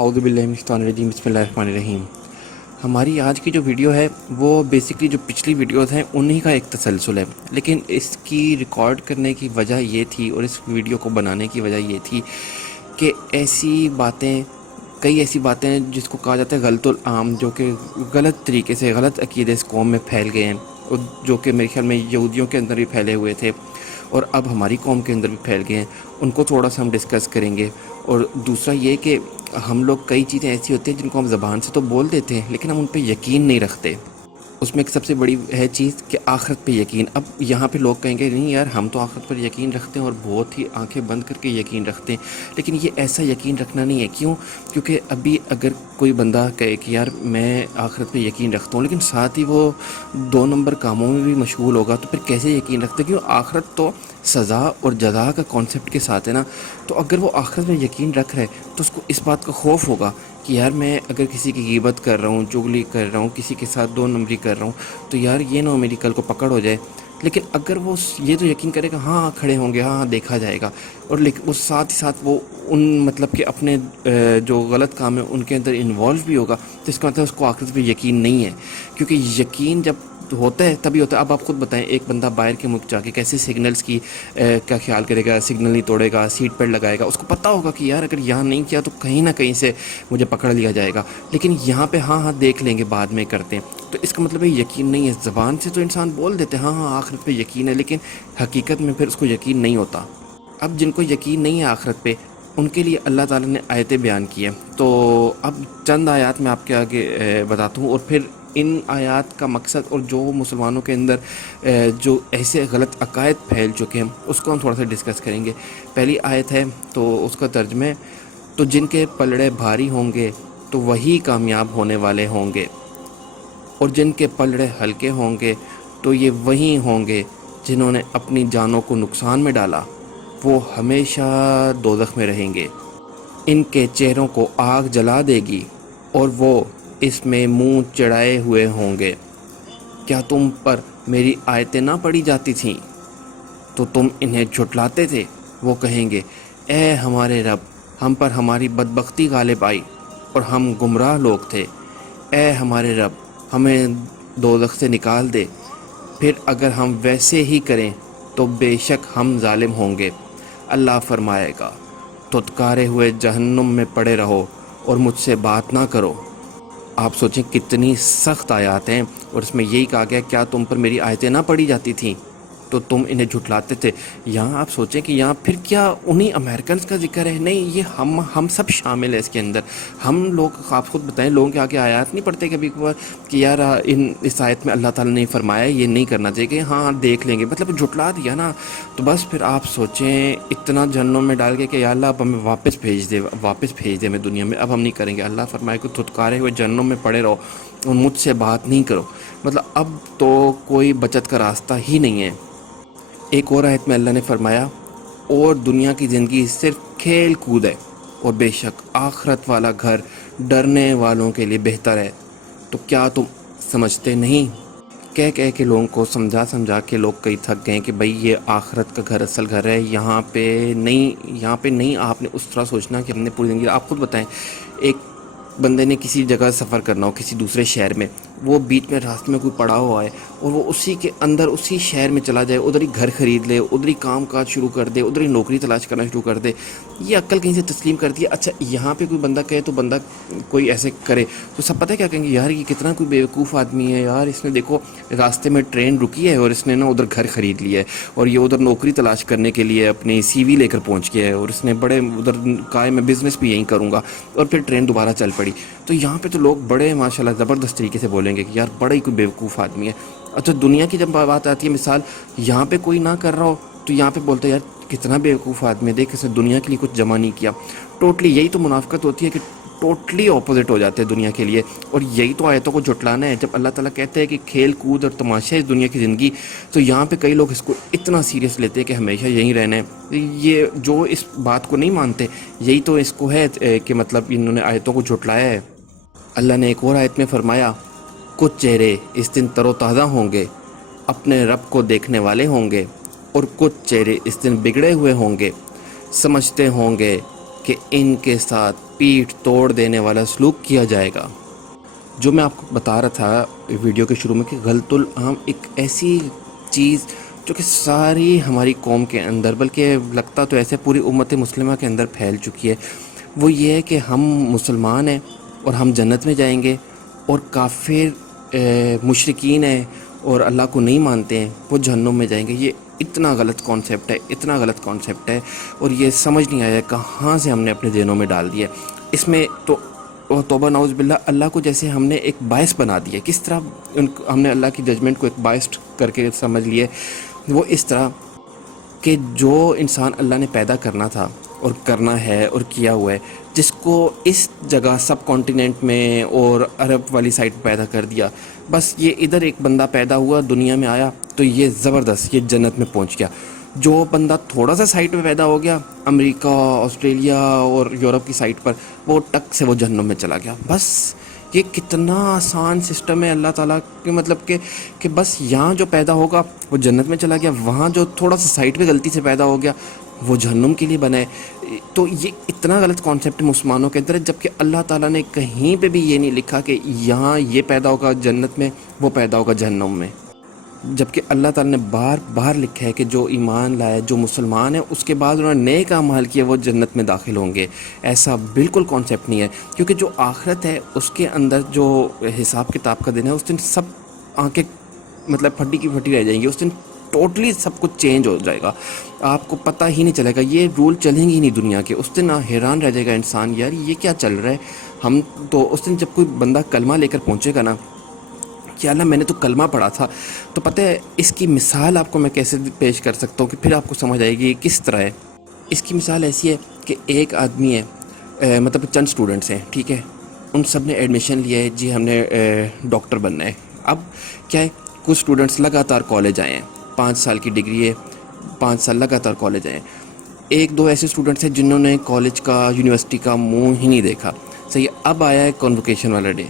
اعوذ باللہ من الشیطان الرجیم بسم اللہ الرحمن الرحیم۔ ہماری آج کی جو ویڈیو ہے وہ بیسکلی جو پچھلی ویڈیوز ہیں انہی کا ایک تسلسل ہے، لیکن اس کی ریکارڈ کرنے کی وجہ یہ تھی اور اس ویڈیو کو بنانے کی وجہ یہ تھی کہ کئی ایسی باتیں ہیں جس کو کہا جاتا ہے غلط العام، جو کہ غلط طریقے سے غلط عقیدے اس قوم میں پھیل گئے ہیں، اور جو کہ میرے خیال میں یہودیوں کے اندر بھی پھیلے ہوئے تھے اور اب ہماری قوم کے اندر بھی پھیل گئے ہیں، ان کو تھوڑا سا ہم ڈسکس کریں گے۔ اور دوسرا یہ کہ ہم لوگ کئی چیزیں ایسی ہوتی ہیں جن کو ہم زبان سے تو بول دیتے ہیں لیکن ہم ان پہ یقین نہیں رکھتے۔ اس میں ایک سب سے بڑی ہے چیز کہ آخرت پہ یقین۔ اب یہاں پہ لوگ کہیں گے نہیں یار ہم تو آخرت پر یقین رکھتے ہیں اور بہت ہی آنکھیں بند کر کے یقین رکھتے ہیں، لیکن یہ ایسا یقین رکھنا نہیں ہے۔ کیوں؟ کیونکہ ابھی اگر کوئی بندہ کہے کہ یار میں آخرت پہ یقین رکھتا ہوں لیکن ساتھ ہی وہ 2 نمبر کاموں میں بھی مشغول ہوگا تو پھر کیسے یقین رکھتے؟ کیوں؟ آخرت تو سزا اور جزا کا کانسیپٹ کے ساتھ ہے نا۔ تو اگر وہ آخرت میں یقین رکھ رہا ہے تو اس کو اس بات کا خوف ہوگا کہ یار میں اگر کسی کی غیبت کر رہا ہوں، چغلی کر رہا ہوں، کسی کے ساتھ 2 نمبری کر رہا ہوں تو یار یہ نہ میری کل کو پکڑ ہو جائے۔ لیکن اگر وہ یہ تو یقین کرے گا ہاں کھڑے ہوں گے، ہاں دیکھا جائے گا، اور لیکن وہ ساتھ ہی ساتھ وہ ان مطلب کہ اپنے جو غلط کام ہے ان کے اندر انوالو بھی ہوگا، تو اس کا مطلب اس کو آخرت پہ یقین نہیں ہے۔ کیونکہ یقین جب ہوتا ہے تبھی ہوتا ہے۔ اب آپ خود بتائیں، ایک بندہ باہر کے ملک جا کے کیسے سگنلز کی کا خیال کرے گا، سگنل نہیں توڑے گا، سیٹ بیلٹ لگائے گا، اس کو پتہ ہوگا کہ یار اگر یہاں نہیں کیا تو کہیں نہ کہیں سے مجھے پکڑ لیا جائے گا، لیکن یہاں پہ ہاں دیکھ لیں گے بعد میں کرتے ہیں۔ تو اس کا مطلب ہے یقین نہیں ہے۔ زبان سے تو انسان بول دیتے ہیں ہاں آخرت پہ یقین ہے، لیکن حقیقت میں پھر اس کو یقین نہیں ہوتا۔ اب جن کو یقین نہیں ہے آخرت پہ ان کے لیے اللہ تعالیٰ نے آیتیں بیان کی ہیں، تو اب چند آیات میں آپ کے آگے بتاتا ہوں، اور پھر ان آیات کا مقصد اور جو مسلمانوں کے اندر جو ایسے غلط عقائد پھیل چکے ہیں اس کو ہم تھوڑا سا ڈسکس کریں گے۔ پہلی آیت ہے تو اس کا ترجمہ ہے، تو جن کے پلڑے بھاری ہوں گے تو وہی کامیاب ہونے والے ہوں گے، اور جن کے پلڑے ہلکے ہوں گے تو یہ وہی ہوں گے جنہوں نے اپنی جانوں کو نقصان میں ڈالا، وہ ہمیشہ دوزخ میں رہیں گے۔ ان کے چہروں کو آگ جلا دے گی اور وہ اس میں منہ چڑھائے ہوئے ہوں گے۔ کیا تم پر میری آیتیں نہ پڑھی جاتی تھیں تو تم انہیں جھٹلاتے تھے؟ وہ کہیں گے اے ہمارے رب، ہم پر ہماری بدبختی غالب آئی اور ہم گمراہ لوگ تھے۔ اے ہمارے رب، ہمیں دوزخ سے نکال دے، پھر اگر ہم ویسے ہی کریں تو بے شک ہم ظالم ہوں گے۔ اللہ فرمائے گا دھتکارے ہوئے جہنم میں پڑے رہو اور مجھ سے بات نہ کرو۔ آپ سوچیں کتنی سخت آیات ہیں، اور اس میں یہی کہا گیا کیا تم پر میری آیتیں نہ پڑھی جاتی تھیں تو تم انہیں جھٹلاتے تھے۔ یہاں آپ سوچیں کہ یہاں پھر کیا انہی امریکنز کا ذکر ہے؟ نہیں، یہ ہم سب شامل ہیں اس کے اندر۔ ہم لوگ، آپ خود بتائیں، لوگوں کے آگے آیات نہیں پڑھتے کبھی کبھار کہ یار اس آیت میں اللہ تعالیٰ نے فرمایا یہ نہیں کرنا چاہیے، کہ ہاں دیکھ لیں گے، مطلب جھٹلا دیا نا۔ تو بس پھر آپ سوچیں اتنا جہنم میں ڈال کے کہ یا اللہ اب ہمیں واپس بھیج دے ہمیں دنیا میں، اب ہم نہیں کریں گے۔ اللہ فرمائے کہ دھتکارے ہوئے جہنم میں پڑے رہو اور مجھ سے بات نہیں کرو، مطلب اب تو کوئی بچت کا راستہ ہی نہیں ہے۔ ایک اور آیت میں اللہ نے فرمایا اور دنیا کی زندگی صرف کھیل کود ہے اور بے شک آخرت والا گھر ڈرنے والوں کے لیے بہتر ہے۔ تو کیا تم سمجھتے نہیں؟ کہہ کے لوگوں کو سمجھا کے لوگ کئی تھک گئے کہ بھئی یہ آخرت کا گھر اصل گھر ہے، یہاں پہ نہیں آپ نے اس طرح سوچنا کہ ہم نے پوری زندگی۔ آپ خود بتائیں، ایک بندے نے کسی جگہ سفر کرنا ہو، کسی دوسرے شہر میں، وہ بیچ میں راستے میں کوئی پڑا ہوا ہے اور وہ اسی کے اندر اسی شہر میں چلا جائے، ادھر ہی گھر خرید لے، ادھر ہی کام کاج شروع کر دے، ادھر ہی نوکری تلاش کرنا شروع کر دے، یہ عقل کہیں سے تسلیم کرتی ہے؟ اچھا یہاں پہ کوئی بندہ کہے تو بندہ کوئی ایسے کرے تو سب پتہ ہے کیا کہیں گے، یار یہ کتنا کوئی بیوقوف آدمی ہے یار، اس نے دیکھو راستے میں ٹرین رکی ہے اور اس نے نا ادھر گھر خرید لیا ہے، اور یہ ادھر نوکری تلاش کرنے کے لیے اپنی سی وی لے کر پہنچ گیا ہے، اور اس نے بڑے ادھر کہا ہے میں بزنس بھی یہیں کروں گا، اور پھر ٹرین دوبارہ چل پڑی۔ تو یہاں پہ تو لوگ بڑے ماشاءاللہ زبردست طریقے سے بولیں گے کہ یار بڑا ہی کوئی بیوقوف آدمی ہے۔ اچھا دنیا کی جب بات آتی ہے، مثال یہاں پہ کوئی نہ کر رہا ہو تو یہاں پہ بولتے ہیں یار کتنا بیوقوف آدمی ہے، دیکھ اس نے دنیا کے لیے کچھ جمع نہیں کیا۔ ٹوٹلی یہی تو منافقت ہوتی ہے کہ ٹوٹلی اپوزٹ ہو جاتے ہیں دنیا کے لیے، اور یہی تو آیتوں کو جھٹلانا ہے۔ جب اللہ تعالیٰ کہتے ہیں کہ کھیل کود اور تماشا ہے اس دنیا کی زندگی، تو یہاں پہ کئی لوگ اس کو اتنا سیریس لیتے ہیں کہ ہمیشہ یہیں رہنا ہے۔ یہ جو اس بات کو نہیں مانتے، یہی تو اس کو ہے کہ مطلب انہوں نے آیتوں کو جھٹلایا ہے۔ اللہ نے ایک اور آیت میں فرمایا کچھ چہرے اس دن تر و تازہ ہوں گے، اپنے رب کو دیکھنے والے ہوں گے، اور کچھ چہرے اس دن بگڑے ہوئے ہوں گے، سمجھتے ہوں گے کہ ان کے ساتھ پیٹھ توڑ دینے والا سلوک کیا جائے گا۔ جو میں آپ کو بتا رہا تھا ویڈیو کے شروع میں کہ غلط العام ایک ایسی چیز جو کہ ساری ہماری قوم کے اندر، بلکہ لگتا تو ایسے پوری امت مسلمہ کے اندر پھیل چکی ہے، وہ یہ ہے کہ ہم مسلمان ہیں اور ہم جنت میں جائیں گے، اور کافر مشرکین ہیں اور اللہ کو نہیں مانتے ہیں وہ جہنم میں جائیں گے۔ یہ اتنا غلط کانسیپٹ ہے، اتنا غلط کانسیپٹ ہے، اور یہ سمجھ نہیں آیا کہاں سے ہم نے اپنے ذہنوں میں ڈال دیا۔ اس میں تو توبہ نعوذ باللہ، اللہ کو جیسے ہم نے ایک باعث بنا دیا۔ کس طرح ہم نے اللہ کی ججمنٹ کو ایک باعث کر کے سمجھ لیے، وہ اس طرح کہ جو انسان اللہ نے پیدا کرنا تھا اور کرنا ہے اور کیا ہوا ہے، جس کو اس جگہ سب کانٹیننٹ میں اور عرب والی سائڈ پیدا کر دیا، بس یہ ادھر ایک بندہ پیدا ہوا، دنیا میں آیا تو یہ زبردست یہ جنت میں پہنچ گیا۔ جو بندہ تھوڑا سا سائٹ پہ پیدا ہو گیا، امریکہ، آسٹریلیا اور یورپ کی سائٹ پر، وہ ٹک سے وہ جہنم میں چلا گیا۔ بس یہ کتنا آسان سسٹم ہے اللہ تعالیٰ کے، مطلب کہ بس یہاں جو پیدا ہوگا وہ جنت میں چلا گیا، وہاں جو تھوڑا سا سائٹ پہ غلطی سے پیدا ہو گیا وہ جہنم کے لیے بنا ہے۔ تو یہ اتنا غلط کانسیپٹ مسلمانوں کے اندر ہے، جبکہ اللہ تعالیٰ نے کہیں پہ بھی یہ نہیں لکھا کہ یہاں یہ پیدا ہوگا جنت میں، وہ پیدا ہوگا جہنم میں۔ جبکہ اللہ تعالیٰ نے بار بار لکھا ہے کہ جو ایمان لائے، جو مسلمان ہیں، اس کے بعد انہوں نے نیک اعمال کیے، وہ جنت میں داخل ہوں گے۔ ایسا بالکل کانسیپٹ نہیں ہے، کیونکہ جو آخرت ہے اس کے اندر جو حساب کتاب کا دن ہے، اس دن سب آنکھیں مطلب پھٹی کی پھٹی رہ جائیں گی۔ اس دن ٹوٹلی سب کچھ چینج ہو جائے گا، آپ کو پتہ ہی نہیں چلے گا، یہ رول چلیں گی نہیں دنیا کے۔ اس دن حیران رہ جائے گا انسان، یار یہ کیا چل رہا ہے۔ ہم تو اس دن جب کوئی بندہ کلمہ لے کر پہنچے گا نا کہ اللہ میں نے تو کلمہ پڑھا تھا، تو پتہ ہے اس کی مثال آپ کو میں کیسے پیش کر سکتا ہوں کہ پھر آپ کو سمجھ آئے گی یہ کس طرح ہے۔ اس کی مثال ایسی ہے کہ ایک آدمی ہے، مطلب چند سٹوڈنٹس ہیں، ٹھیک ہے، ان سب نے ایڈمیشن لیا ہے، جی ہم نے ڈاکٹر بننا ہے۔ اب کیا ہے، کچھ سٹوڈنٹس لگاتار کالج آئے ہیں، 5 سال کی ڈگری ہے، 5 سال لگاتار کالج آئے ہیں۔ ایک دو ایسے سٹوڈنٹس ہیں جنہوں نے کالج کا، یونیورسٹی کا منہ ہی نہیں دیکھا، صحیح ہے۔ اب آیا ہے کنوکیشن والا ڈے،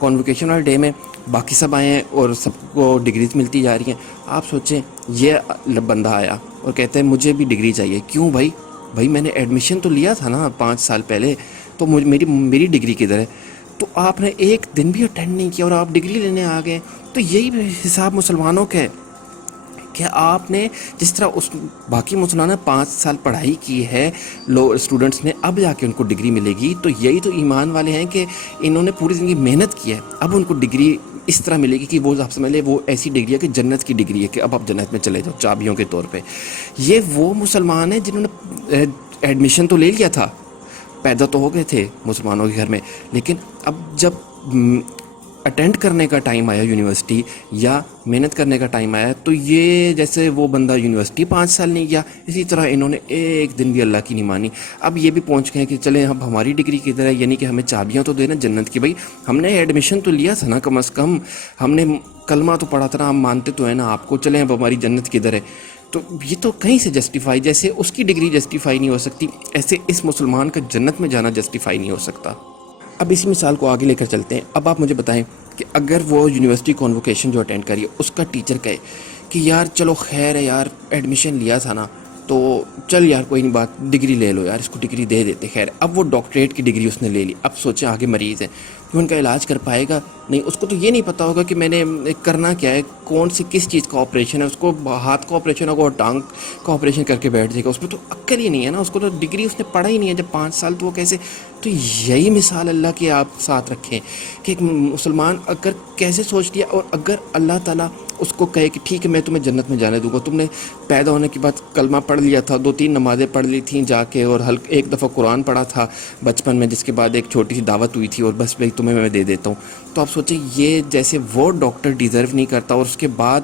کنوکیشن والے ڈے میں باقی سب آئے ہیں اور سب کو ڈگریز ملتی جا رہی ہیں۔ آپ سوچیں یہ بندہ آیا اور کہتے ہیں مجھے بھی ڈگری چاہیے۔ کیوں بھائی میں نے ایڈمیشن تو لیا تھا نا 5 سال پہلے، تو میری ڈگری کدھر ہے؟ تو آپ نے ایک دن بھی اٹینڈ نہیں کیا اور آپ ڈگری لینے آ گئے۔ تو یہی حساب مسلمانوں کا ہے کہ آپ نے جس طرح اس باقی مسلمانوں نے 5 سال پڑھائی کی ہے اسٹوڈنٹس نے، اب جا کے ان کو ڈگری ملے گی، تو یہی تو ایمان والے ہیں کہ انہوں نے پوری زندگی محنت کی ہے، اب ان کو ڈگری اس طرح ملے گی کہ وہ آپ سمجھ لیں وہ ایسی ڈگری ہے کہ جنت کی ڈگری ہے، کہ اب آپ جنت میں چلے جاؤ چابیوں کے طور پہ۔ یہ وہ مسلمان ہیں جنہوں نے ایڈمیشن تو لے لیا تھا، پیدا تو ہو گئے تھے مسلمانوں کے گھر میں، لیکن اب جب اٹینڈ کرنے کا ٹائم آیا یونیورسٹی یا محنت کرنے کا ٹائم آیا، تو یہ جیسے وہ بندہ یونیورسٹی 5 سال نہیں گیا، اسی طرح انہوں نے ایک دن بھی اللہ کی نہیں مانی۔ اب یہ بھی پہنچ گئے کہ چلیں اب ہماری ڈگری کدھر ہے، یعنی کہ ہمیں چابیاں تو دینا جنت کی۔ بھائی ہم نے ایڈمیشن تو لیا تھا نا، کم از کم ہم نے کلمہ تو پڑھا تھا نا، ہم مانتے تو ہیں نا آپ کو، چلیں اب ہماری جنت کدھر ہے۔ تو یہ تو کہیں سے جسٹیفائی، جیسے اس کی ڈگری جسٹیفائی نہیں ہو سکتی، ایسے اس مسلمان کا جنت میں جانا جسٹیفائی نہیں ہو سکتا۔ اب اسی مثال کو آگے لے کر چلتے ہیں۔ اب آپ مجھے بتائیں کہ اگر وہ یونیورسٹی کنوکیشن جو اٹینڈ کری ہے، اس کا ٹیچر کہے کہ یار چلو خیر ہے یار، ایڈمیشن لیا تھا نا تو چل یار کوئی نہیں بات، ڈگری لے لو یار، اس کو ڈگری دے دیتے۔ خیر اب وہ ڈاکٹریٹ کی ڈگری اس نے لے لی، اب سوچیں آگے مریض ہے، کہ ان کا علاج کر پائے گا؟ نہیں، اس کو تو یہ نہیں پتہ ہوگا کہ میں نے کرنا کیا ہے، کون سی کس چیز کا آپریشن ہے، اس کو ہاتھ کا آپریشن ہوگا اور ٹانگ کا آپریشن کر کے بیٹھ جائے گا، اس میں تو عقل ہی نہیں ہے نا، اس کو تو ڈگری اس نے پڑھا ہی نہیں ہے جب 5 سال، تو وہ کیسے؟ تو یہی مثال اللہ کی آپ ساتھ رکھیں کہ ایک مسلمان اگر کیسے سوچ لیا، اور اگر اللہ تعالیٰ اس کو کہے کہ ٹھیک ہے میں تمہیں جنت میں جانے دوں گا، تم نے پیدا ہونے کے بعد کلمہ پڑھ لیا تھا، 2-3 نمازیں پڑھ لی تھیں جا کے، اور ایک دفعہ قرآن پڑھا تھا بچپن میں، جس کے بعد ایک چھوٹی سی دعوت ہوئی تھی، اور بس بھائی تمہیں میں دے دیتا ہوں، تو آپ سوچیں یہ جیسے وہ ڈاکٹر ڈیزرو نہیں کرتا، اور اس کے بعد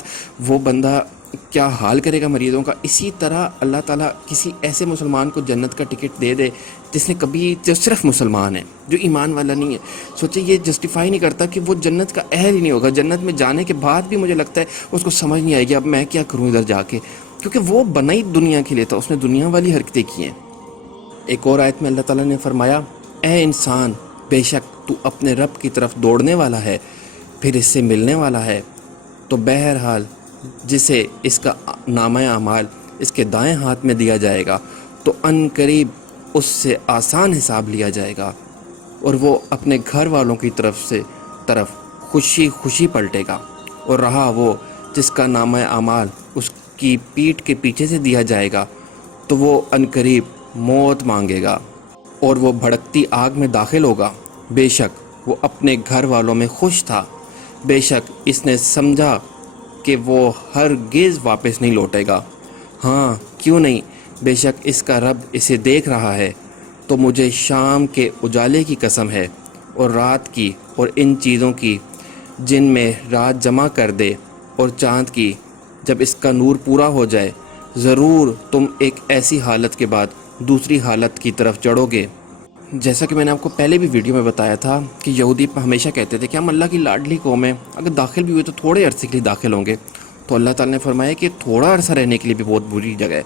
وہ بندہ کیا حال کرے گا مریضوں کا، اسی طرح اللہ تعالیٰ کسی ایسے مسلمان کو جنت کا ٹکٹ دے دے جس نے کبھی، جو صرف مسلمان ہے، جو ایمان والا نہیں ہے۔ سوچیں یہ جسٹیفائی نہیں کرتا کہ وہ جنت کا اہل ہی نہیں ہوگا، جنت میں جانے کے بعد بھی مجھے لگتا ہے اس کو سمجھ نہیں آئے گی اب میں کیا کروں ادھر جا کے، کیونکہ وہ بنا ہی دنیا کے لیے تھا، اس نے دنیا والی حرکتیں کی ہیں۔ ایک اور آیت میں اللہ تعالیٰ نے فرمایا، اے انسان بے شک تو اپنے رب کی طرف دوڑنے والا ہے، پھر اس سے ملنے والا ہے، تو بہرحال جسے اس کا نامہ اعمال اس کے دائیں ہاتھ میں دیا جائے گا تو ان قریب اس سے آسان حساب لیا جائے گا، اور وہ اپنے گھر والوں کی طرف خوشی خوشی پلٹے گا، اور رہا وہ جس کا نامہ اعمال اس کی پیٹھ کے پیچھے سے دیا جائے گا تو وہ عنقریب موت مانگے گا اور وہ بھڑکتی آگ میں داخل ہوگا۔ بے شک وہ اپنے گھر والوں میں خوش تھا، بے شک اس نے سمجھا کہ وہ ہرگز واپس نہیں لوٹے گا۔ ہاں کیوں نہیں، بے شک اس کا رب اسے دیکھ رہا ہے۔ تو مجھے شام کے اجالے کی قسم ہے اور رات کی اور ان چیزوں کی جن میں رات جمع کر دے، اور چاند کی جب اس کا نور پورا ہو جائے، ضرور تم ایک ایسی حالت کے بعد دوسری حالت کی طرف چڑھو گے۔ جیسا کہ میں نے آپ کو پہلے بھی ویڈیو میں بتایا تھا کہ یہودی ہمیشہ کہتے تھے کہ ہم اللہ کی لاڈلی قوم ہیں، اگر داخل بھی ہوئے تو تھوڑے عرصے کے لیے داخل ہوں گے، تو اللہ تعالیٰ نے فرمایا کہ تھوڑا عرصہ رہنے کے لیے بھی بہت بری جگہ ہے۔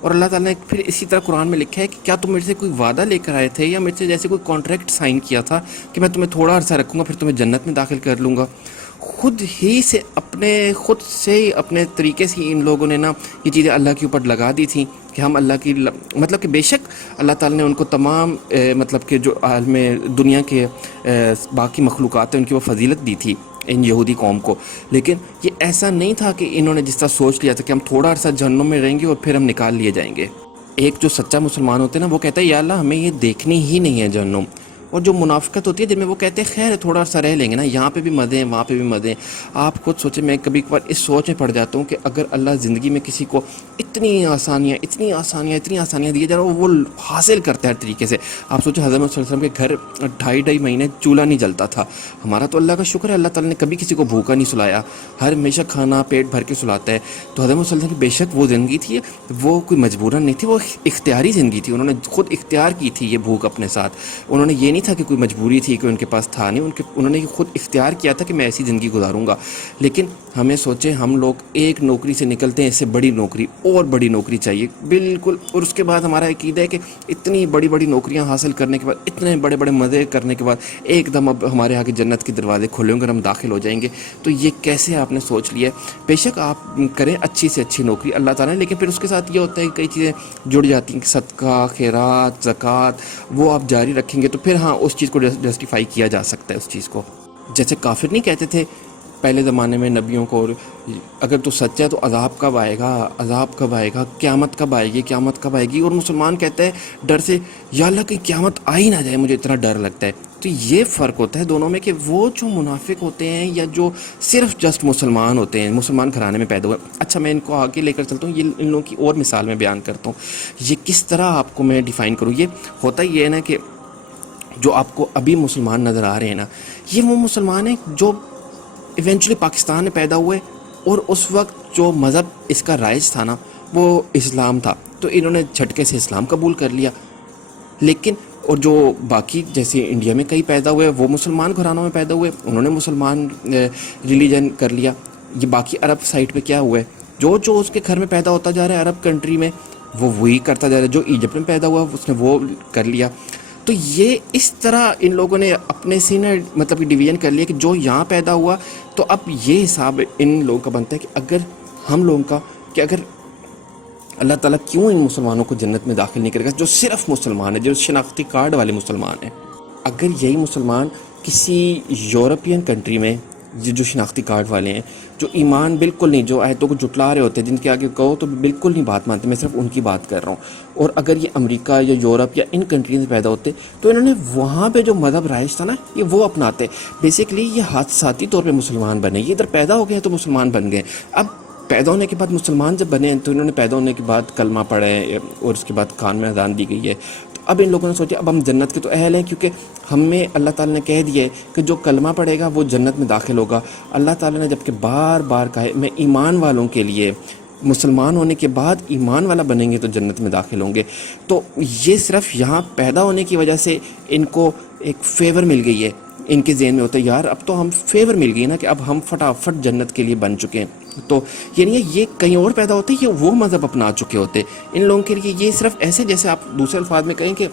اور اللہ تعالیٰ نے پھر اسی طرح قرآن میں لکھا ہے کہ کیا تم میرے سے کوئی وعدہ لے کر آئے تھے یا میرے سے جیسے کوئی کانٹریکٹ سائن کیا تھا کہ میں تمہیں تھوڑا عرصہ رکھوں گا پھر تمہیں جنت میں داخل کر لوں گا۔ خود سے اپنے طریقے سے ان لوگوں نے نا یہ چیزیں اللہ کے اوپر لگا دی تھیں کہ ہم اللہ کی مطلب کہ بے شک اللہ تعالیٰ نے ان کو تمام مطلب کہ جو عالم دنیا کے باقی مخلوقات ہیں ان کی وہ فضیلت دی تھی ان یہودی قوم کو، لیکن یہ ایسا نہیں تھا کہ انہوں نے جس طرح سوچ لیا تھا کہ ہم تھوڑا عرصہ جہنم میں رہیں گے اور پھر ہم نکال لیے جائیں گے۔ ایک جو سچا مسلمان ہوتے ہیں نا وہ کہتا ہے یا اللہ ہمیں یہ دیکھنی ہی نہیں ہے جہنم، اور جو منافقت ہوتی ہے جن میں وہ کہتے ہیں خیر تھوڑا عرصہ رہ لیں گے نا، یہاں پہ بھی مزے ہیں وہاں پہ بھی مزے ہیں۔ آپ خود سوچیں، میں کبھی کبھار اس سوچ میں پڑ جاتا ہوں کہ اگر اللہ زندگی میں کسی کو اتنی آسانیاں دی جا رہا وہ حاصل کرتا ہے ہر طریقے سے۔ آپ سوچیں حضرت محمد صلی اللہ علیہ وسلم کے گھر 2.5 مہینے چولہا نہیں جلتا تھا، ہمارا تو اللہ کا شکر ہے اللہ تعالیٰ نے کبھی کسی کو بھوکا نہیں سلایا، ہر ہمیشہ کھانا پیٹ بھر کے سلاتا ہے۔ تو حضرت محمد صلی اللہ علیہ وسلم کی بے شک وہ زندگی تھی، وہ کوئی مجبوراً نہیں تھی، وہ اختیاری زندگی تھی، انہوں نے خود اختیار کی تھی یہ بھوک اپنے ساتھ، انہوں نے یہ نہیں تھا کہ کوئی مجبوری تھی کہ ان کے پاس تھا نہیں، انہوں نے خود اختیار کیا تھا کہ میں ایسی زندگی گزاروں گا۔ لیکن ہمیں سوچیں ہم لوگ ایک نوکری سے نکلتے ہیں، اس سے بڑی نوکری اور بڑی نوکری چاہیے بالکل، اور اس کے بعد ہمارا عقیدہ ہے کہ اتنی بڑی بڑی نوکریاں حاصل کرنے کے بعد اتنے بڑے بڑے مزے کرنے کے بعد ایک دم اب ہمارے آگے جنت کے دروازے کھلیں گے اور ہم داخل ہو جائیں گے۔ تو یہ کیسے آپ نے سوچ لیا ہے؟ بے شک آپ کریں اچھی سے اچھی نوکری اللہ تعالیٰ نے، لیکن پھر اس کے ساتھ یہ ہوتا ہے کہ کئی چیزیں جڑ جاتی ہیں کہ صدقہ خیرات زکوٰۃ وہ آپ جاری رکھیں گے تو پھر ہاں اس چیز کو جسٹیفائی کیا جا سکتا ہے اس چیز کو۔ جیسے کافر نہیں کہتے تھے پہلے زمانے میں نبیوں کو، اگر تو سچا ہے تو عذاب کب آئے گا، عذاب کب آئے گا، قیامت کب آئے گی، قیامت کب آئے گی، اور مسلمان کہتا ہے ڈر سے یا اللہ کہ قیامت آ ہی نہ جائے مجھے اتنا ڈر لگتا ہے۔ تو یہ فرق ہوتا ہے دونوں میں کہ وہ جو منافق ہوتے ہیں یا جو صرف جسٹ مسلمان ہوتے ہیں، مسلمان گھرانے میں پیدا ہوئے۔ اچھا میں ان کو آگے لے کر چلتا ہوں، یہ ان لوگوں کی اور مثال میں بیان کرتا ہوں، یہ کس طرح آپ کو میں ڈیفائن کروں۔ یہ ہوتا یہ ہے نا کہ جو آپ کو ابھی مسلمان نظر آ رہے ہیں نا، یہ وہ مسلمان ہیں جو ایونچولی پاکستان میں پیدا ہوئے، اور اس وقت جو مذہب اس کا رائج تھا نا وہ اسلام تھا، تو انہوں نے جھٹکے سے اسلام قبول کر لیا۔ لیکن اور جو باقی جیسے انڈیا میں کئی پیدا ہوئے وہ مسلمان گھرانوں میں پیدا ہوئے، انہوں نے مسلمان ریلیجن کر لیا۔ یہ باقی عرب سائٹ پہ کیا ہوا ہے، جو اس کے گھر میں پیدا ہوتا جا رہا ہے عرب کنٹری میں وہ وہی کرتا جا رہا ہے، جو ایجپٹ میں پیدا ہوا اس نے وہ کر لیا۔ تو یہ اس طرح ان لوگوں نے اپنے سے نا مطلب کہ ڈویژن کر لیا کہ جو یہاں پیدا ہوا، تو اب یہ حساب ان لوگوں کا بنتا ہے کہ اگر ہم لوگوں کا کہ اگر اللہ تعالیٰ کیوں ان مسلمانوں کو جنت میں داخل نہیں کرے گا جو صرف مسلمان ہیں، جو شناختی کارڈ والے مسلمان ہیں۔ اگر یہی مسلمان کسی یورپین کنٹری میں جو شناختی کارڈ والے ہیں، جو ایمان بالکل نہیں، جو آیتوں کو جھٹلا رہے ہوتے ہیں، جن کے آگے کہو تو بالکل نہیں بات مانتے، میں صرف ان کی بات کر رہا ہوں، اور اگر یہ امریکہ یا یورپ یا ان کنٹریز میں پیدا ہوتے تو انہوں نے وہاں پہ جو مذہب رائج تھا نا یہ وہ اپناتے۔ بیسکلی یہ حادثاتی طور پہ مسلمان بنے، یہ ادھر پیدا ہو گئے ہیں تو مسلمان بن گئے۔ اب پیدا ہونے کے بعد مسلمان جب بنے ہیں تو انہوں نے پیدا ہونے کے بعد کلمہ پڑھے اور اس کے بعد کان میں اذان دی گئی ہے، تو اب ان لوگوں نے سوچا اب ہم جنت کے تو اہل ہیں، کیونکہ ہمیں اللہ تعالیٰ نے کہہ دیا ہے کہ جو کلمہ پڑھے گا وہ جنت میں داخل ہوگا۔ اللہ تعالیٰ نے جب کہ بار بار کہا ہے میں ایمان والوں کے لیے، مسلمان ہونے کے بعد ایمان والا بنیں گے تو جنت میں داخل ہوں گے۔ تو یہ صرف یہاں پیدا ہونے کی وجہ سے ان کو ایک فیور مل گئی ہے، ان کے ذہن میں ہوتا ہے یار اب تو ہم فیور مل گئی نا کہ اب ہم فٹافٹ جنت کے لیے بن چکے ہیں۔ تو یعنی یہ کہیں اور پیدا ہوتے یہ وہ مذہب اپنا چکے ہوتے، ان لوگوں کے لیے یہ صرف ایسے جیسے آپ دوسرے الفاظ میں کہیں کہ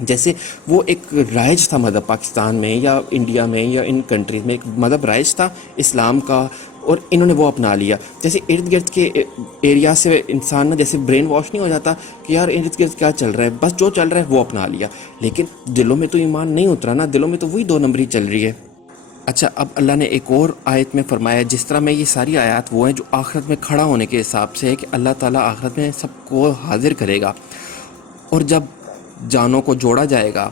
جیسے وہ ایک رائج تھا مذہب پاکستان میں یا انڈیا میں یا ان کنٹریز میں، ایک مذہب رائج تھا اسلام کا، اور انہوں نے وہ اپنا لیا. جیسے ارد گرد کے ایریا سے انسان نا جیسے برین واش نہیں ہو جاتا کہ یار ارد گرد کیا چل رہا ہے، بس جو چل رہا ہے وہ اپنا لیا، لیکن دلوں میں تو ایمان نہیں اترا نا، دلوں میں تو وہی 2 نمبری چل رہی ہے. اچھا، اب اللہ نے ایک اور آیت میں فرمایا، جس طرح میں یہ ساری آیات وہ ہیں جو آخرت میں کھڑا ہونے کے حساب سے ہے کہ اللہ تعالیٰ آخرت میں سب کو حاضر کرے گا، اور جب جانوں کو جوڑا جائے گا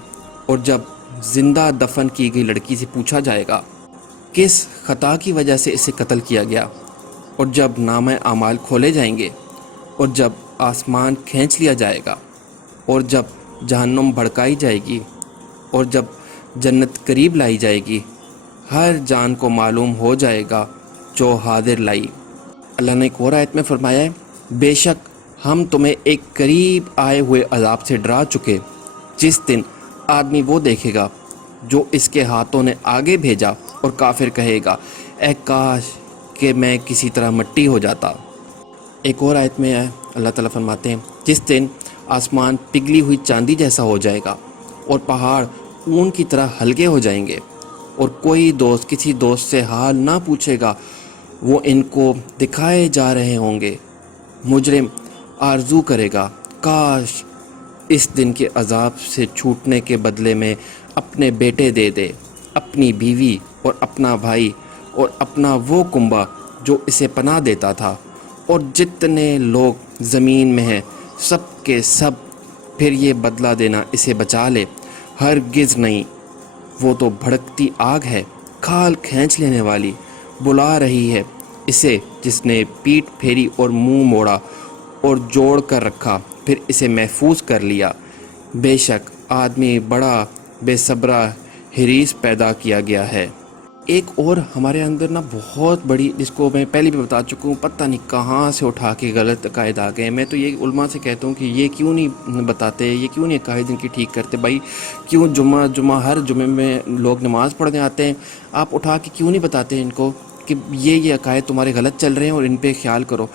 اور جب زندہ دفن کی گئی لڑکی سے پوچھا جائے گا کس خطا کی وجہ سے اسے قتل کیا گیا، اور جب نامہ اعمال کھولے جائیں گے، اور جب آسمان کھینچ لیا جائے گا، اور جب جہنم بھڑکائی جائے گی، اور جب جنت قریب لائی جائے گی، ہر جان کو معلوم ہو جائے گا جو حاضر لائی. اللہ نے ایک اور آیت میں فرمایا ہے، بے شک ہم تمہیں ایک قریب آئے ہوئے عذاب سے ڈرا چکے، جس دن آدمی وہ دیکھے گا جو اس کے ہاتھوں نے آگے بھیجا، اور کافر کہے گا اے کاش کہ میں کسی طرح مٹی ہو جاتا. ایک اور آیت میں ہے اللہ تعالیٰ فرماتے ہیں، جس دن آسمان پگھلی ہوئی چاندی جیسا ہو جائے گا، اور پہاڑ اون کی طرح ہلکے ہو جائیں گے، اور کوئی دوست کسی دوست سے حال نہ پوچھے گا، وہ ان کو دکھائے جا رہے ہوں گے. مجرم آرزو کرے گا کاش اس دن کے عذاب سے چھوٹنے کے بدلے میں اپنے بیٹے دے دے، اپنی بیوی اور اپنا بھائی اور اپنا وہ کنبہ جو اسے پناہ دیتا تھا، اور جتنے لوگ زمین میں ہیں سب کے سب. پھر یہ بدلہ دینا اسے بچا لے، ہرگز نہیں، وہ تو بھڑکتی آگ ہے، کھال کھینچ لینے والی، بلا رہی ہے اسے جس نے پیٹھ پھیری اور منہ موڑا اور جوڑ کر رکھا، پھر اسے محفوظ کر لیا. بے شک آدمی بڑا بے صبرا حریص پیدا کیا گیا ہے. ایک اور ہمارے اندر نا بہت بڑی، جس کو میں پہلے بھی بتا چکا ہوں، پتہ نہیں کہاں سے اٹھا کے غلط عقائد آ گئے. میں تو یہ علماء سے کہتا ہوں کہ یہ کیوں نہیں بتاتے، یہ کیوں نہیں عقائد ان کی ٹھیک کرتے. بھائی کیوں جمعہ ہر جمعے میں لوگ نماز پڑھنے آتے ہیں، آپ اٹھا کے کیوں نہیں بتاتے ان کو کہ یہ عقائد تمہارے غلط چل رہے ہیں اور ان پہ خیال کرو.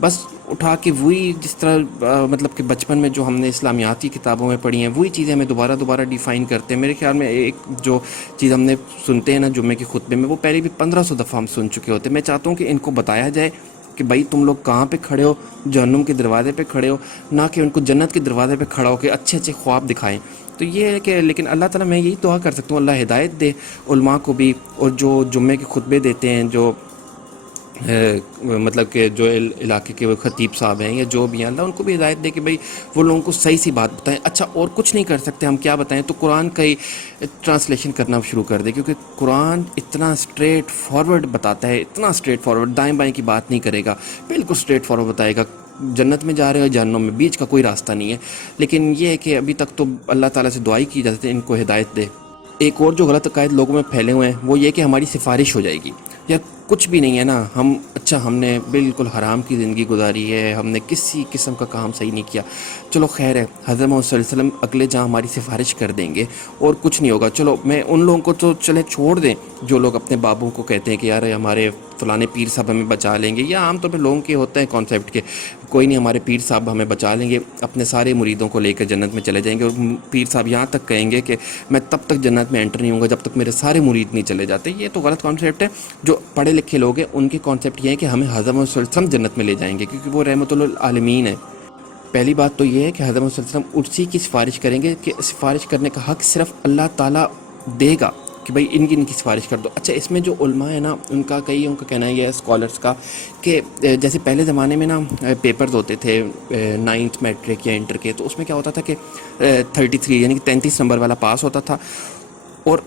بس اٹھا کے وہی جس طرح مطلب کہ بچپن میں جو ہم نے اسلامیاتی کتابوں میں پڑھی ہیں وہی چیزیں ہمیں دوبارہ ڈیفائن کرتے ہیں. میرے خیال میں ایک جو چیز ہم نے سنتے ہیں نا جمعے کے خطبے میں، وہ پہلے بھی 1500 دفعہ ہم سن چکے ہوتے ہیں. میں چاہتا ہوں کہ ان کو بتایا جائے کہ بھائی تم لوگ کہاں پہ کھڑے ہو، جہنم کے دروازے پہ کھڑے ہو، نہ کہ ان کو جنت کے دروازے پہ کھڑا ہو کے اچھے اچھے خواب دکھائیں. تو یہ ہے کہ لیکن اللہ تعالیٰ، میں یہی دعا کر سکتا ہوں اللہ ہدایت دے علماء کو بھی، اور جو جمعے کے خطبے دیتے ہیں، جو مطلب کہ جو علاقے کے خطیب صاحب ہیں یا جو بھی ہیں، اللہ ان کو بھی ہدایت دے کہ بھئی وہ لوگوں کو صحیح سی بات بتائیں. اچھا اور کچھ نہیں کر سکتے ہم، کیا بتائیں؟ تو قرآن کا ہی ٹرانسلیشن کرنا شروع کر دیں، کیونکہ قرآن اتنا اسٹریٹ فارورڈ بتاتا ہے، اتنا اسٹریٹ فارورڈ، دائیں بائیں کی بات نہیں کرے گا، بالکل اسٹریٹ فارورڈ بتائے گا. جنت میں جا رہے ہو جہنم میں، بیچ کا کوئی راستہ نہیں ہے. لیکن یہ ہے کہ ابھی تک تو اللہ تعالیٰ سے دعائی کی جاتی ہے ان کو ہدایت دے. ایک اور جو غلط عقائد لوگوں میں پھیلے ہوئے ہیں وہ یہ کہ ہماری سفارش ہو جائے گی. یا کچھ بھی نہیں ہے نا، ہم نے بالکل حرام کی زندگی گزاری ہے، ہم نے کسی قسم کا کام صحیح نہیں کیا، چلو خیر ہے، حضرت محمد صلی اللہ علیہ وسلم اگلے جہاں ہماری سفارش کر دیں گے اور کچھ نہیں ہوگا. چلو میں ان لوگوں کو تو چلے چھوڑ دیں جو لوگ اپنے بابوں کو کہتے ہیں کہ یار ہمارے فلانے پیر صاحب ہمیں بچا لیں گے، یا عام طور پہ لوگوں کے ہوتے ہیں کانسیپٹ کے کوئی نہیں ہمارے پیر صاحب ہمیں بچا لیں گے، اپنے سارے مریدوں کو لے کر جنت میں چلے جائیں گے. اور پیر صاحب یہاں تک کہیں گے کہ میں تب تک جنت میں انٹر نہیں ہوں گا جب تک میرے سارے مرید نہیں چلے جاتے. یہ تو غلط کانسیپٹ ہے. جو پڑھے لکھے لوگ ہیں ان کے کانسیپٹ یہ ہے کہ ہمیں حضرت محمد صلی اللہ علیہ وسلم جنت میں لے جائیں گے کیونکہ وہ رحمۃ للعالمین ہے. پہلی بات تو یہ ہے کہ حضرت محمد صلی اللہ علیہ وسلم اسی کی سفارش کریں گے کہ سفارش کرنے کا حق صرف اللہ تعالیٰ دے گا کہ بھائی ان کی سفارش کر دو. اچھا اس میں جو علماء ہیں نا ان کا کہنا یہ ہے اسکالرس کا کہ جیسے پہلے زمانے میں نا پیپرز ہوتے تھے 9th میٹرک یا انٹر کے، تو اس میں کیا ہوتا تھا کہ 33 یعنی کہ 33 نمبر والا پاس ہوتا تھا اور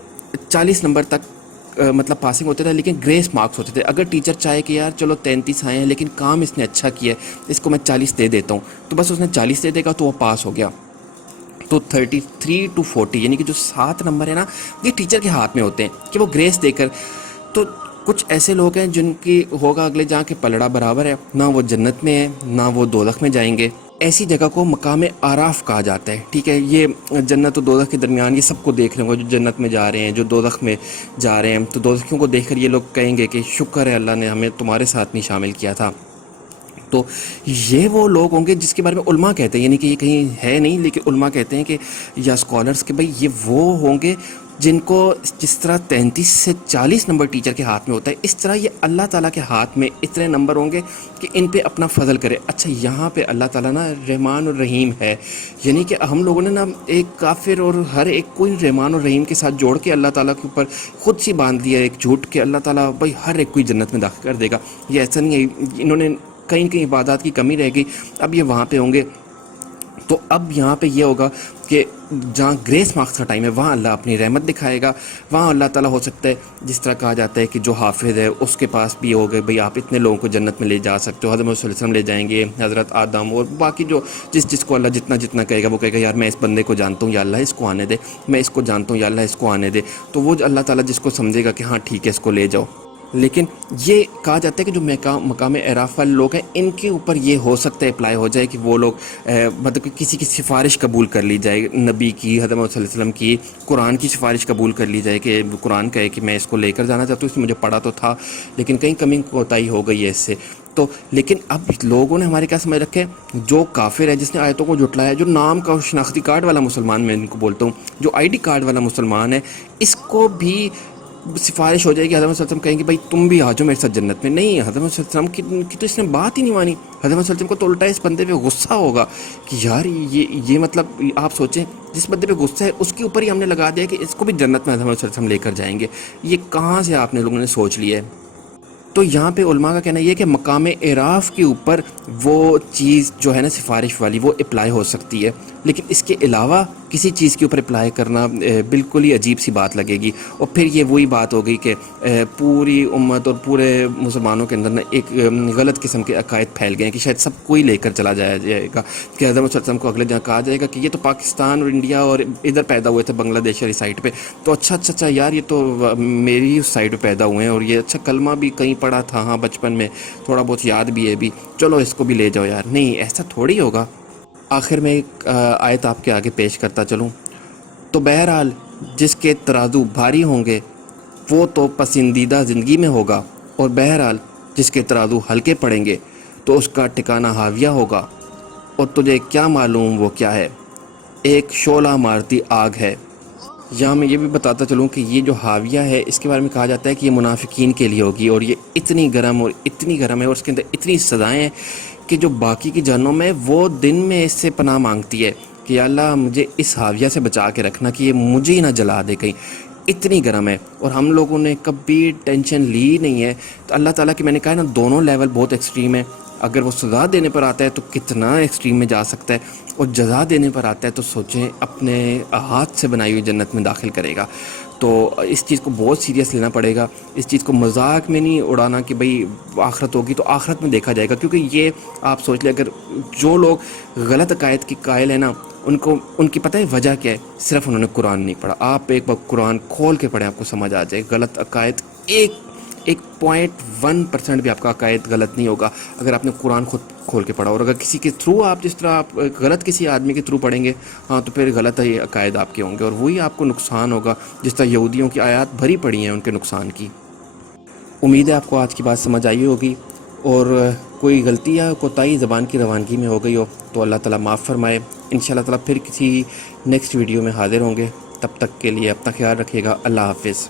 40 نمبر تک مطلب پاسنگ ہوتے تھے، لیکن گریس مارکس ہوتے تھے. اگر ٹیچر چاہے کہ یار چلو 33 آئے ہیں لیکن کام اس نے اچھا کیا ہے، اس کو میں 40 دے دیتا ہوں، تو بس اس نے 40 دے دے گا تو وہ پاس ہو گیا. تو 33 to 40 یعنی کہ جو 7 نمبر ہے نا یہ ٹیچر کے ہاتھ میں ہوتے ہیں کہ وہ گریس دے کر. تو کچھ ایسے لوگ ہیں جن کی ہوگا اگلے جہاں کے پلڑا برابر ہے، نہ وہ جنت میں ہے نہ وہ دوزخ میں جائیں گے. ایسی جگہ کو مقام آراف کہا جاتا ہے. ٹھیک ہے، یہ جنت و دوزخ کے درمیان یہ سب کو دیکھ رہے ہوں گے، جو جنت میں جا رہے ہیں جو دوزخ میں جا رہے ہیں، تو دوزخیوں کو دیکھ کر یہ لوگ کہیں گے کہ شکر ہے اللہ نے ہمیں تمہارے ساتھ نہیں شامل کیا تھا. تو یہ وہ لوگ ہوں گے جس کے بارے میں علماء کہتے ہیں، یعنی کہ یہ کہیں ہے نہیں لیکن علماء کہتے ہیں کہ یا اسکالرس کہ بھئی یہ وہ ہوں گے جن کو جس طرح 33 سے 40 نمبر ٹیچر کے ہاتھ میں ہوتا ہے، اس طرح یہ اللہ تعالیٰ کے ہاتھ میں اتنے نمبر ہوں گے کہ ان پہ اپنا فضل کرے۔ اچھا یہاں پہ اللہ تعالیٰ نا رحمان اور رحیم ہے، یعنی کہ ہم لوگوں نے نا ایک کافر اور ہر ایک کوئی رحمان اور رحیم کے ساتھ جوڑ کے اللہ تعالیٰ کے اوپر خود سی باندھ دیا ایک جھوٹ کہ اللہ تعالیٰ بھائی ہر ایک کوئی جنت میں داخل کر دے گا۔ یہ ایسا نہیں ہے، انہوں نے کہیں کہیں عبادات کی کمی رہ گئی، اب یہ وہاں پہ ہوں گے۔ تو اب یہاں پہ یہ ہوگا کہ جہاں گریس مارکس کا ٹائم ہے وہاں اللہ اپنی رحمت دکھائے گا، وہاں اللہ تعالیٰ ہو سکتا ہے جس طرح کہا جاتا ہے کہ جو حافظ ہے اس کے پاس بھی ہوگا بھئی آپ اتنے لوگوں کو جنت میں لے جا سکتے ہو، حضرت محمد صلی اللہ علیہ وسلم لے جائیں گے، حضرت آدم اور باقی جو جس کو اللہ جتنا کہے گا وہ کہے گا یار میں اس بندے کو جانتا ہوں یا اللہ اس کو آنے دے، میں اس کو جانتا ہوں یا اللہ اس کو آنے دے، تو وہ اللہ تعالیٰ جس کو سمجھے گا کہ ہاں ٹھیک ہے اس کو لے جاؤ۔ لیکن یہ کہا جاتا ہے کہ جو مقام اعراف والے لوگ ہیں ان کے اوپر یہ ہو سکتا ہے اپلائی ہو جائے کہ وہ لوگ مطلب کہ کسی کی سفارش قبول کر لی جائے، نبی کی، حضرت محمد صلی اللہ علیہ وسلم کی، قرآن کی سفارش قبول کر لی جائے کہ قرآن کہے کہ میں اس کو لے کر جانا چاہتا ہوں، اس میں مجھے پڑھا تو تھا لیکن کہیں کمی کوتاہی ہو گئی ہے اس سے۔ تو لیکن اب لوگوں نے ہمارے کیا سمجھ رکھے، جو کافر ہے جس نے آیتوں کو جھٹلایا، جو نام کا شناختی کارڈ والا مسلمان میں ان کو بولتا ہوں، جو آئی ڈی کارڈ والا مسلمان ہے، اس کو بھی سفارش ہو جائے گی، حضرت صلی اللہ علیہ وسلم کہیں گے بھائی تم بھی آ جاؤ میرے ساتھ جنت میں۔ نہیں، حضرت صلی اللہ علیہ وسلم کی تو اس نے بات ہی نہیں مانی۔ حضرت صلی اللہ علیہ وسلم کو تو الٹا اس بندے پہ غصہ ہوگا کہ یار یہ مطلب آپ سوچیں جس بندے پہ غصہ ہے اس کے اوپر ہی ہم نے لگا دیا کہ اس کو بھی جنت میں حضرت صلی اللہ علیہ وسلم لے کر جائیں گے۔ یہ کہاں سے آپ نے لوگوں نے سوچ لیا ہے؟ تو یہاں پہ علماء کا کہنا یہ ہے کہ مقام اعراف کے اوپر وہ چیز جو ہے نا سفارش والی وہ اپلائی ہو سکتی ہے، لیکن اس کے علاوہ کسی چیز کے اوپر اپلائی کرنا بالکل ہی عجیب سی بات لگے گی، اور پھر یہ وہی بات ہو گئی کہ پوری امت اور پورے مسلمانوں کے اندر نا ایک غلط قسم کے عقائد پھیل گئے ہیں کہ شاید سب کو ہی لے کر چلا جائے گا، کہ حضرت صلی اللہ علیہ وسلم کو اگلے جہاں کہا جائے گا کہ یہ تو پاکستان اور انڈیا اور ادھر پیدا ہوئے تھے بنگلہ دیش والی سائڈ پہ، تو اچھا یار یہ تو میری ہی سائڈ پہ پیدا ہوئے ہیں اور یہ اچھا کلمہ بھی کہیں پڑھا تھا ہاں بچپن میں، تھوڑا بہت یاد بھی ہے بھی، چلو اس کو بھی لے جاؤ یار۔ نہیں، ایسا تھوڑی ہوگا۔ آخر میں ایک آیت آپ کے آگے پیش کرتا چلوں تو بہرحال جس کے ترازو بھاری ہوں گے وہ تو پسندیدہ زندگی میں ہوگا، اور بہرحال جس کے ترازو ہلکے پڑیں گے تو اس کا ٹھکانہ حاویہ ہوگا، اور تجھے کیا معلوم وہ کیا ہے، ایک شعلہ مارتی آگ ہے۔ یہاں میں یہ بھی بتاتا چلوں کہ یہ جو حاویہ ہے اس کے بارے میں کہا جاتا ہے کہ یہ منافقین کے لیے ہوگی، اور یہ اتنی گرم ہے اور اس کے اندر اتنی سزائیں ہیں کہ جو باقی کی جہنم ہے وہ دن میں اس سے پناہ مانگتی ہے کہ یا اللہ مجھے اس حاویہ سے بچا کے رکھنا کہ یہ مجھے ہی نہ جلا دے کہیں، اتنی گرم ہے۔ اور ہم لوگوں نے کبھی ٹینشن لی نہیں ہے، تو اللہ تعالیٰ کی میں نے کہا ہے نا دونوں لیول بہت ایکسٹریم ہے، اگر وہ سزا دینے پر آتا ہے تو کتنا ایکسٹریم میں جا سکتا ہے، اور جزا دینے پر آتا ہے تو سوچیں اپنے ہاتھ سے بنائی ہوئی جنت میں داخل کرے گا۔ تو اس چیز کو بہت سیریس لینا پڑے گا، اس چیز کو مذاق میں نہیں اڑانا کہ بھئی آخرت ہوگی تو آخرت میں دیکھا جائے گا، کیونکہ یہ آپ سوچ لیں اگر جو لوگ غلط عقائد کی قائل ہیں نا ان کی پتہ ہے وجہ کیا ہے، صرف انہوں نے قرآن نہیں پڑھا۔ آپ ایک بار قرآن کھول کے پڑھیں آپ کو سمجھ آ جائے، غلط عقائد ایک 0.1% بھی آپ کا عقائد غلط نہیں ہوگا اگر آپ نے قرآن خود کھول کے پڑھا، اور اگر کسی کے تھرو آپ جس طرح آپ غلط کسی آدمی کے تھرو پڑھیں گے ہاں تو پھر غلط ہی عقائد آپ کے ہوں گے، اور وہی آپ کو نقصان ہوگا جس طرح یہودیوں کی آیات بھری پڑی ہیں ان کے نقصان کی۔ امید ہے آپ کو آج کی بات سمجھ آئی ہوگی، اور کوئی غلطی یا کوتاہی زبان کی روانگی میں ہو گئی ہو تو اللہ تعالیٰ معاف فرمائے۔ انشاءاللہ تعالیٰ پھر کسی نیکسٹ ویڈیو میں حاضر ہوں گے، تب تک کے لیے اپنا خیال رکھیے گا۔ اللہ حافظ۔